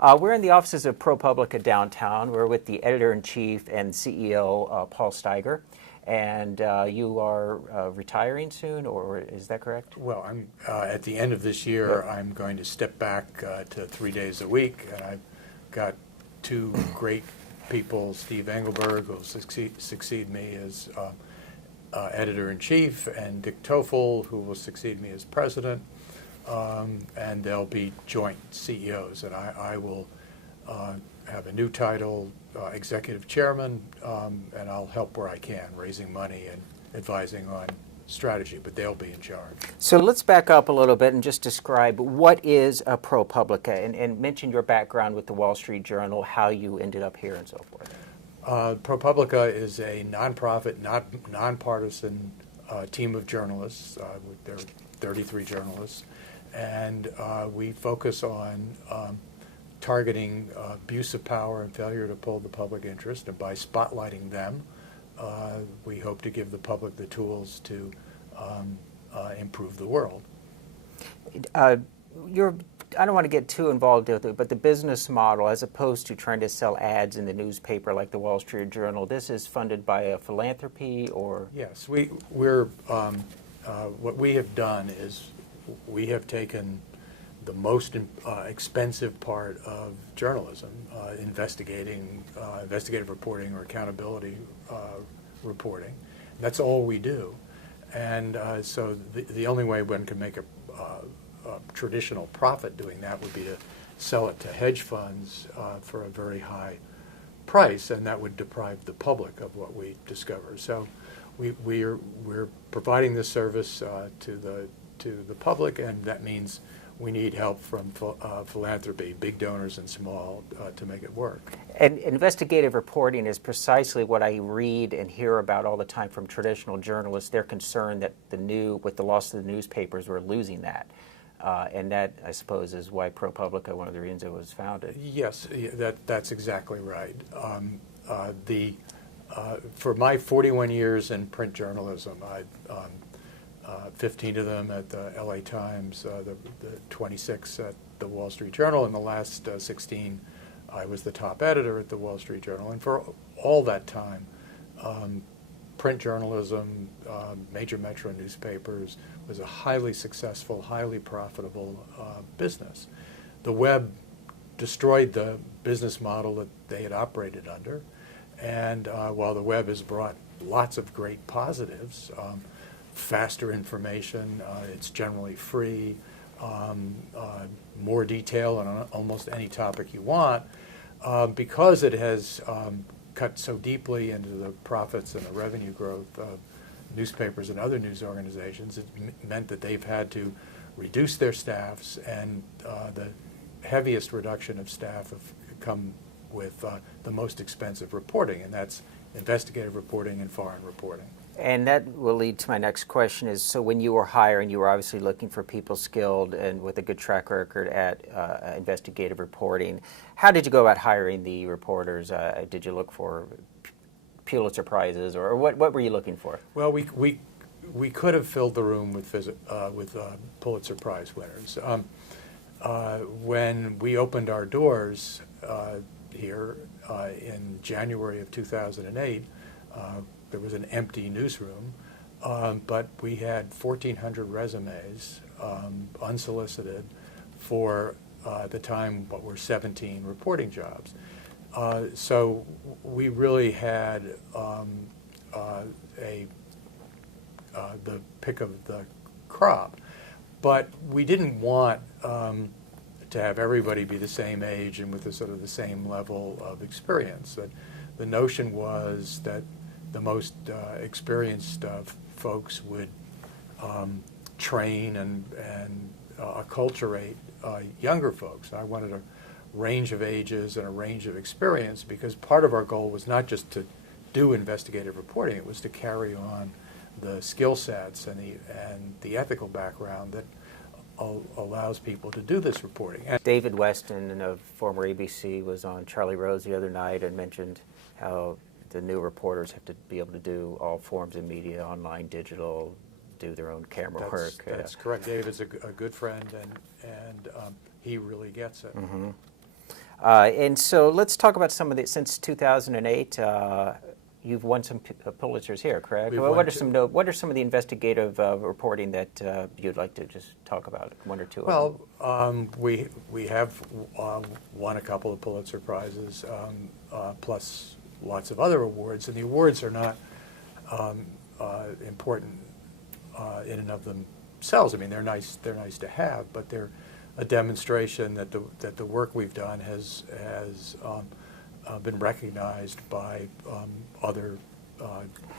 We're in the offices of ProPublica downtown. We're with the editor-in-chief and CEO, Paul Steiger. And you are retiring soon, or is that correct? Well, I'm at the end of this year, I'm going to step back to 3 days a week, and I've got two great people, Steve Engelberg, who will succeed me as editor-in-chief, and Dick Toffel, who will succeed me as president, and they'll be joint CEOs, and I will have a new title, executive chairman, and I'll help where I can, raising money and advising on strategy, but they'll be in charge. So let's back up a little bit and just describe what is a ProPublica, and mention your background with the Wall Street Journal, how you ended up here and so forth. ProPublica is a nonprofit, nonpartisan team of journalists. There are 33 journalists, and we focus on targeting abuse of power and failure to uphold the public interest, and by spotlighting them, we hope to give the public the tools to improve the world. I don't want to get too involved with it, but the business model, as opposed to trying to sell ads in the newspaper like the Wall Street Journal, this is funded by a philanthropy, or? Yes, we're what we have done is we have taken the most expensive part of journalism, investigative reporting or accountability reporting. That's all we do, and so the only way one can make a traditional profit doing that would be to sell it to hedge funds for a very high price, and that would deprive the public of what we discover. So we're providing this service to the public, and that means we need help from philanthropy, big donors and small, to make it work. And investigative reporting is precisely what I read and hear about all the time from traditional journalists. They're concerned that with the loss of the newspapers, we're losing that. And that, I suppose, is why ProPublica, one of the reasons it was founded. Yes, that's exactly right. For my 41 years in print journalism, 15 of them at the LA Times, the 26 at the Wall Street Journal, and the last 16 I was the top editor at the Wall Street Journal. And for all that time, print journalism, major metro newspapers, was a highly successful, highly profitable business. The web destroyed the business model that they had operated under, and while the web has brought lots of great positives, faster information, it's generally free, more detail on almost any topic you want, because it has cut so deeply into the profits and the revenue growth of newspapers and other news organizations, it meant that they've had to reduce their staffs, and the heaviest reduction of staff have come with the most expensive reporting, and that's investigative reporting and foreign reporting. And that will lead to my next question is, so when you were hiring, you were obviously looking for people skilled and with a good track record at investigative reporting. How did you go about hiring the reporters? Did you look for Pulitzer Prizes, or what were you looking for? Well, we could have filled the room with Pulitzer Prize winners. When we opened our doors here in January of 2008, there was an empty newsroom, but we had 1,400 resumes, unsolicited, for at the time what were 17 reporting jobs. So we really had the pick of the crop, but we didn't want to have everybody be the same age and with the sort of the same level of experience. That the notion was that the most experienced folks would train and acculturate younger folks. I wanted a range of ages and a range of experience, because part of our goal was not just to do investigative reporting, it was to carry on the skill sets and the ethical background that allows people to do this reporting. David Weston, a former ABC, was on Charlie Rose the other night and mentioned how the new reporters have to be able to do all forms of media, online, digital, do their own camera work. That's correct. David's a good friend, and he really gets it. Mm-hmm. And so let's talk about some of the, since 2008, you've won some Pulitzers here, correct? We've What won are some what are some of the investigative reporting that you'd like to just talk about? One or two. Well, we have won a couple of Pulitzer Prizes, plus lots of other awards, and the awards are not important in and of themselves. I mean, they're nice to have, but they're a demonstration that the work we've done has been recognized by other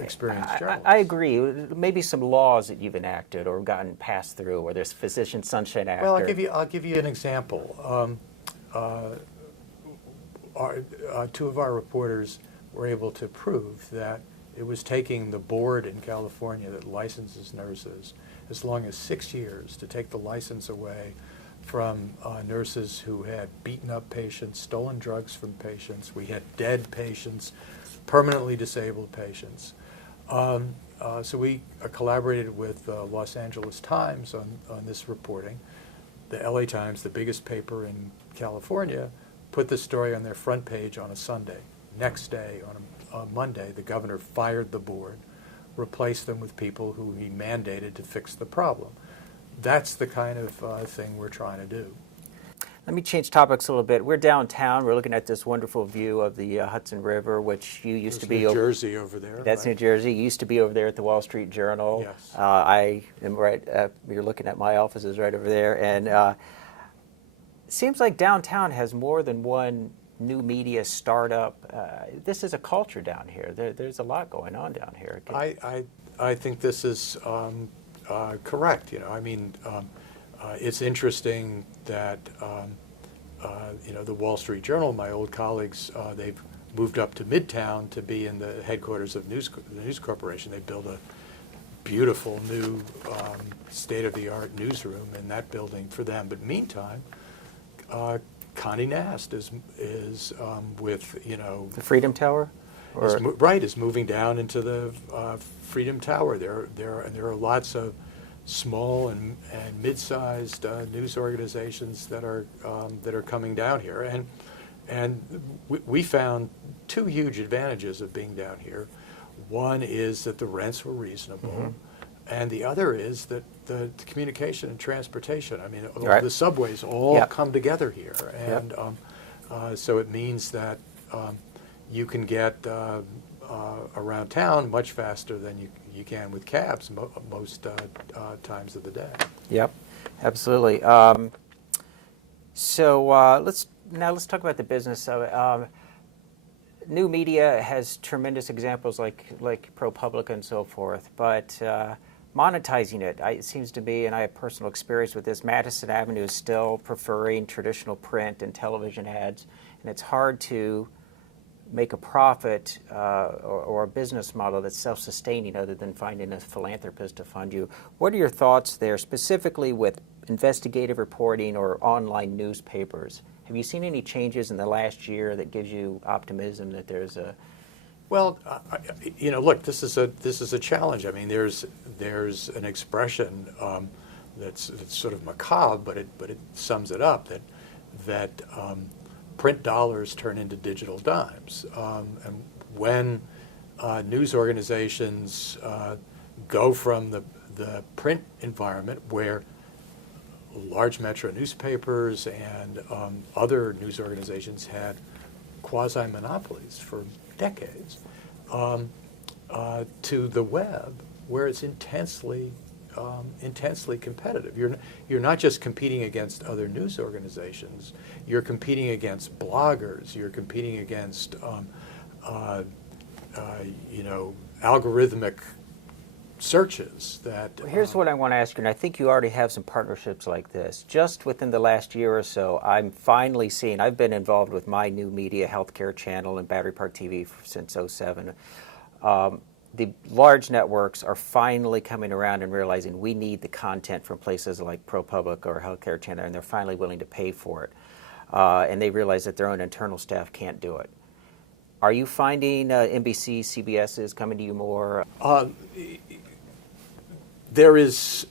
experienced journalists. I agree. Maybe some laws that you've enacted or gotten passed through, or there's Physician Sunshine Act. Well, I'll give you an example. Two of our reporters were able to prove that it was taking the board in California that licenses nurses as long as 6 years to take the license away from nurses who had beaten up patients, stolen drugs from patients. We had dead patients, permanently disabled patients. So we collaborated with Los Angeles Times on this reporting. The LA Times, the biggest paper in California, put the story on their front page on a Sunday. Next day, on a Monday, the governor fired the board, replaced them with people who he mandated to fix the problem. That's the kind of thing we're trying to do. Let me change topics a little bit. We're downtown. We're looking at this wonderful view of the Hudson River, which you used to be New Jersey over there. That's right? New Jersey. You used to be over there at the Wall Street Journal. Yes. I am right. You're looking at my offices right over there, and it seems like downtown has more than one new media startup. This is a culture down here. There's a lot going on down here. I think this is correct. I mean, it's interesting that the Wall Street Journal, my old colleagues, they've moved up to Midtown to be in the headquarters of the News Corporation. They built a beautiful new state-of-the-art newsroom in that building for them. But meantime, Condé Nast is with the Freedom Tower, is moving down into the Freedom Tower. There are lots of small and mid-sized news organizations that are coming down here, and we found two huge advantages of being down here. One is that the rents were reasonable, and the other is that the communication and transportation. I mean, right. The subways all come together here, and so it means that you can get around town much faster than you can with cabs most times of the day. Yep, absolutely. So let's talk about the business of it. New media has tremendous examples like ProPublica and so forth, but monetizing it, it seems to be, and I have personal experience with this, Madison Avenue is still preferring traditional print and television ads, and it's hard to make a profit or a business model that's self-sustaining other than finding a philanthropist to fund you. What are your thoughts there, specifically with investigative reporting or online newspapers? Have you seen any changes in the last year that gives you optimism that there's a... Well, look, this is a challenge. I mean, there's an expression that's sort of macabre, but it sums it up, that print dollars turn into digital dimes, and when news organizations go from the print environment where large metro newspapers and other news organizations had quasi-monopolies for decades, to the web, where it's intensely competitive. You're not just competing against other news organizations. You're competing against bloggers. You're competing against algorithmic searches that... Here's what I want to ask you, and I think you already have some partnerships like this. Just within the last year or so, I'm finally seeing, I've been involved with my new media healthcare channel and BatteryPark.TV since 2007. The large networks are finally coming around and realizing we need the content from places like ProPublica or Healthcare Channel, and they're finally willing to pay for it. And they realize that their own internal staff can't do it. Are you finding NBC, CBS is coming to you more? There is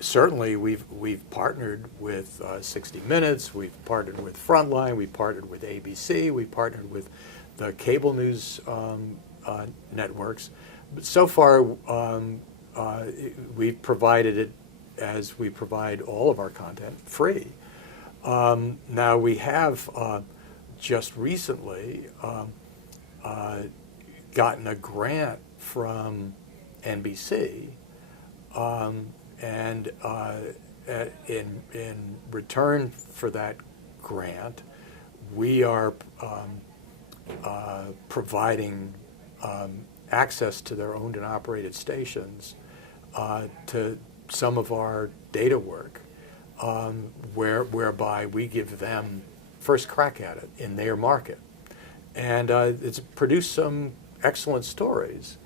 certainly we've partnered with 60 Minutes, we've partnered with Frontline, we've partnered with ABC, we've partnered with the cable news networks. But so far, we've provided it as we provide all of our content free. Now we have just recently gotten a grant from NBC, and in return for that grant, we are providing access to their owned and operated stations to some of our data work, whereby we give them first crack at it in their market. And it's produced some excellent stories.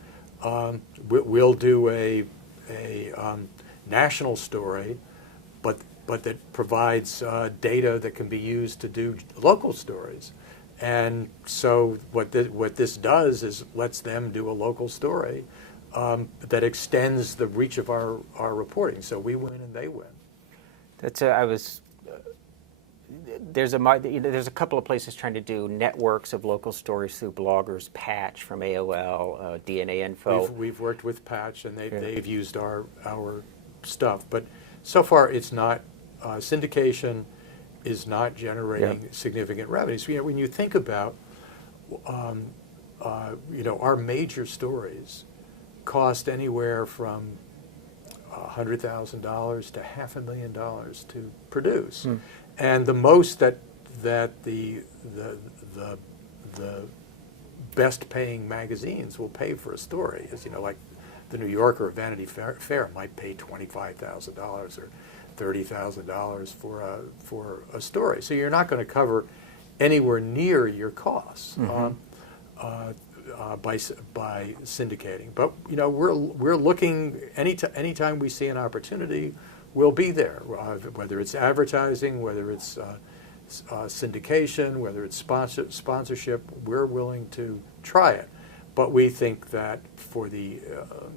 We'll do a national story, but that provides data that can be used to do local stories. And so what this does is lets them do a local story that extends the reach of our reporting. So we win and they win. There's a couple of places trying to do networks of local stories through bloggers. Patch from AOL, DNA Info. We've worked with Patch, and they've used our stuff, but so far it's not syndication is not generating significant revenues. So, when you think about our major stories cost anywhere from $100,000 to $500,000 to produce. And the most that the best paying magazines will pay for a story is, like the New Yorker or Vanity Fair might pay $25,000 or $30,000 for a story. So you're not going to cover anywhere near your costs by syndicating. But we're looking anytime we see an opportunity, we'll be there. Whether it's advertising, whether it's syndication, whether it's sponsorship, we're willing to try it. But we think that for the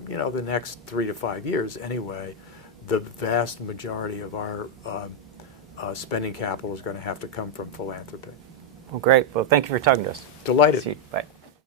the next 3 to 5 years anyway, the vast majority of our spending capital is going to have to come from philanthropy. Well, great. Well, thank you for talking to us. Delighted.